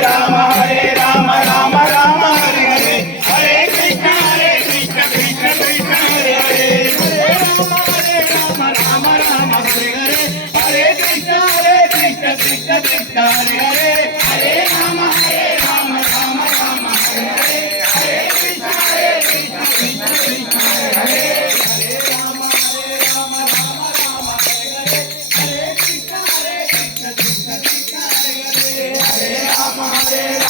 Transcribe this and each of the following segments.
Hey,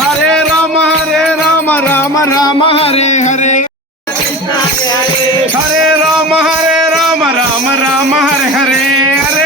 Hare Rama Hare Rama Rama Rama Hare Hare. Hare Rama Hare Rama Rama Rama Hare Hare. Hare